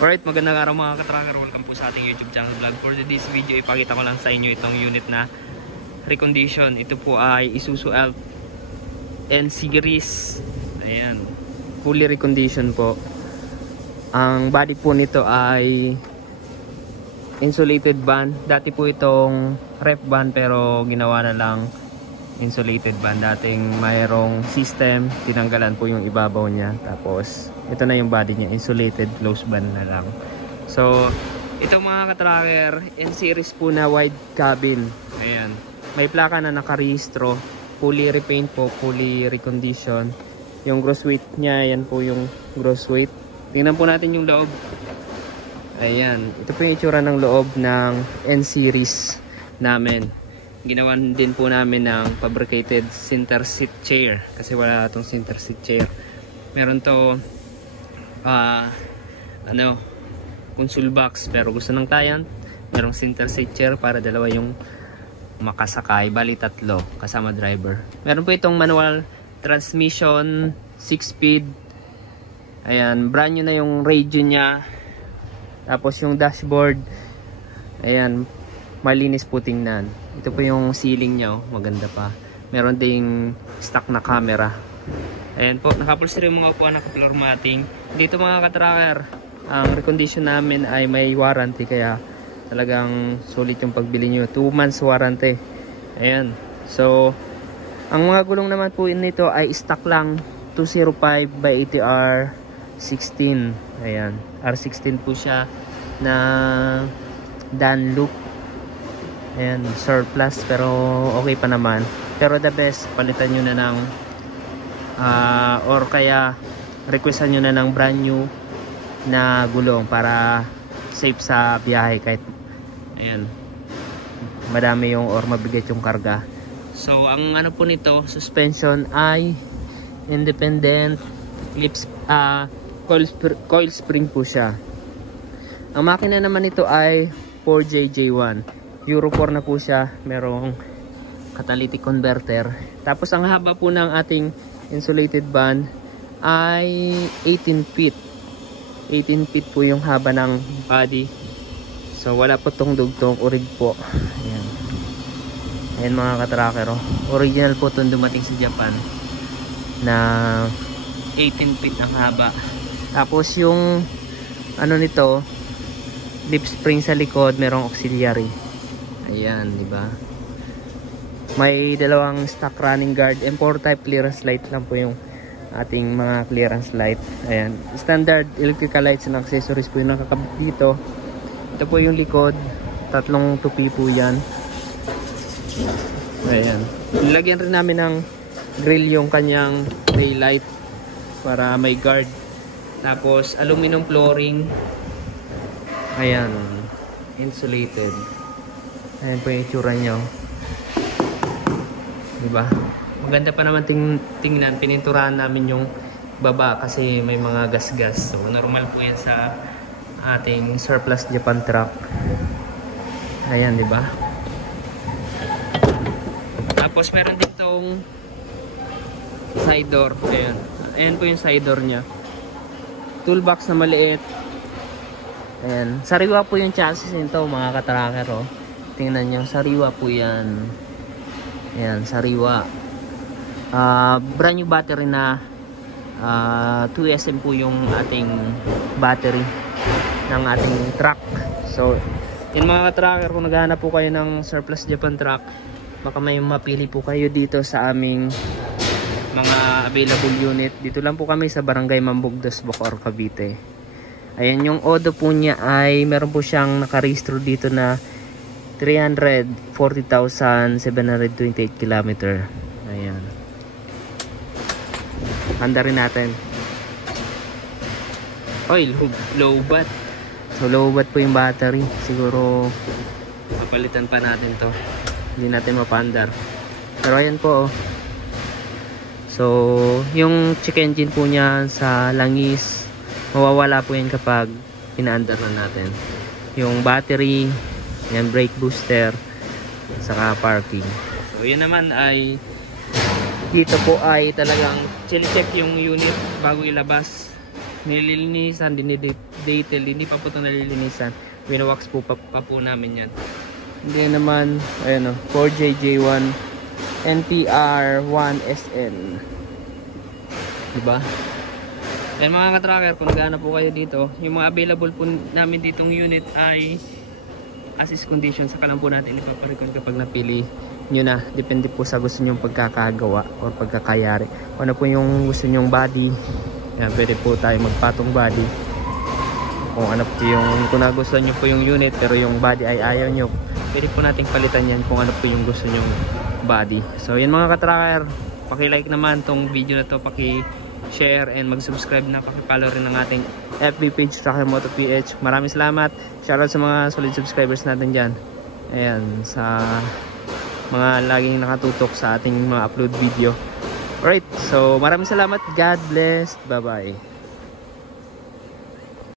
Alright, magandang araw mga katracker. Welcome po sa ating YouTube channel vlog. For this video, ipakita ko lang sa inyo itong unit na recondition. Ito po ay Isuzu Elf N series. Ayan, fully recondition po. Ang body po nito ay insulated band. Dati po itong ref band pero ginawa na lang insulated band. Dating mayroong system, tinanggalan po yung ibabaw niya. Tapos ito na yung body niya, insulated close band na lang. So ito mga katracker, N series po na wide cabin. Ayan, may plaka na nakarehistro, fully repaint po, fully recondition. Yung gross weight niya, yan po yung gross weight. Tingnan po natin yung loob. Ayan, ito po yung itsura ng loob ng N series namin. Ginawan din po namin ng fabricated center seat chair kasi wala itong center seat chair. Meron to console box pero gusto ng client merong center seat chair para dalawa yung makasakay, bali tatlo kasama driver. Meron po itong manual transmission 6-speed. Ayan, brand new na yung radio nya. Tapos yung dashboard, ayan, malinis po tingnan. Ito po yung ceiling nya, maganda pa. Meron ding stock na camera. Ayan po, nakapulsiri yung mga upuan, naka-floor matting. Dito mga katracker, ang recondition namin ay may warranty, kaya talagang sulit yung pagbili nyo. 2 months warranty. Ayan, so ang mga gulong naman po nito ay stock lang, 205 by ATR 16. Ayan, R16 po siya na Dunlop. Ayan, surplus pero okay pa naman. Pero the best, palitan nyo na ng or kaya requestan nyo na ng brand new na gulong para safe sa biyahe kahit ayan, madami yung or mabigat yung karga. So ang ano po nito, suspension ay independent clips, coil spring po siya. Ang makina naman nito ay 4JJ1 Euro 4 na po siya. Merong catalytic converter. Tapos ang haba po ng ating insulated band ay 18 feet. 18 feet po yung haba ng body. So wala po tong dugtong, orig po. Ayan. Ayan mga katracker, oh. Original po itong dumating sa Japan na 18 feet ang haba. Tapos yung ano nito, lip spring sa likod, merong auxiliary. Ayan, di ba? May dalawang stock running guard. M4 type clearance light lang po yung ating mga clearance light. Ayan, standard electrical lights and accessories po yung nakakabit dito. Ito po yung likod, tatlong tupi po yan. Ayan, nilagyan rin namin ng grill yung kanyang daylight para may guard. Tapos aluminum flooring. Ayan, insulated. Ayan po yung itsura nyo, diba? Maganda pa naman tingnan. Pininturahan namin yung baba kasi may mga gas-gas. So normal po yan sa ating surplus Japan truck. Ayan, diba? Tapos meron ditong side door. Ayan, ayan po yung side door nya. Toolbox na maliit. Ayan, sariwa po yung chassis nito mga katracker, oh. Tingnan nyo, sariwa po yan. Ayan, sariwa. Brand new battery na 2SM po yung ating battery ng ating truck. So yun mga katracker, kung naghahanap po kayo ng surplus Japan truck, baka may mapili po kayo dito sa aming mga available unit. Dito lang po kami sa Barangay Mambugdos, Bacoor, Cavite. Ayan, yung odo po niya ay meron po siyang nakarehistro dito na 340,728 km. Ayan. Handa rin natin. Oil, low bat. So low bat po yung battery. Siguro papalitan pa natin to. Hindi natin mapandar. Pero ayan po, oh. So yung check engine po niya sa langis, mawawala po yan kapag pinaandar na natin. Yung battery, yan, brake booster, saka parking. So yun naman ay dito po ay talagang check yung unit bago ilabas. nililinisan, dinidetail, hindi pa po ito nalilinisan. Winawax po pa po namin yan. Hindi naman, ayun o, 4JJ1 NTR1SN, diba? Then mga ka-tracker, kung naghahanap po kayo dito, yung mga available po namin ditong unit ay as is condition. Saka lang po natin ipaparecord kapag napili nyo na. Depende po sa gusto nyong pagkakagawa or pagkakayari. Kung ano po yung gusto nyong body, yan, pwede po tayo magpatong body. Kung ano po yung, kung nagustuhan nyo po yung unit pero yung body ay ayaw nyo, pwede po nating palitan yan kung ano po yung gusto nyong body. So yan mga ka-tracker, paki-like naman tong video na to, paki-share and mag-subscribe na, paki-follow rin ng ating FB page Tracker Moto PH. Maraming salamat. Shoutout sa mga solid subscribers natin dyan. Ayan, sa mga laging nakatutok sa ating mga upload video. Alright, so maraming salamat. God bless. Bye bye.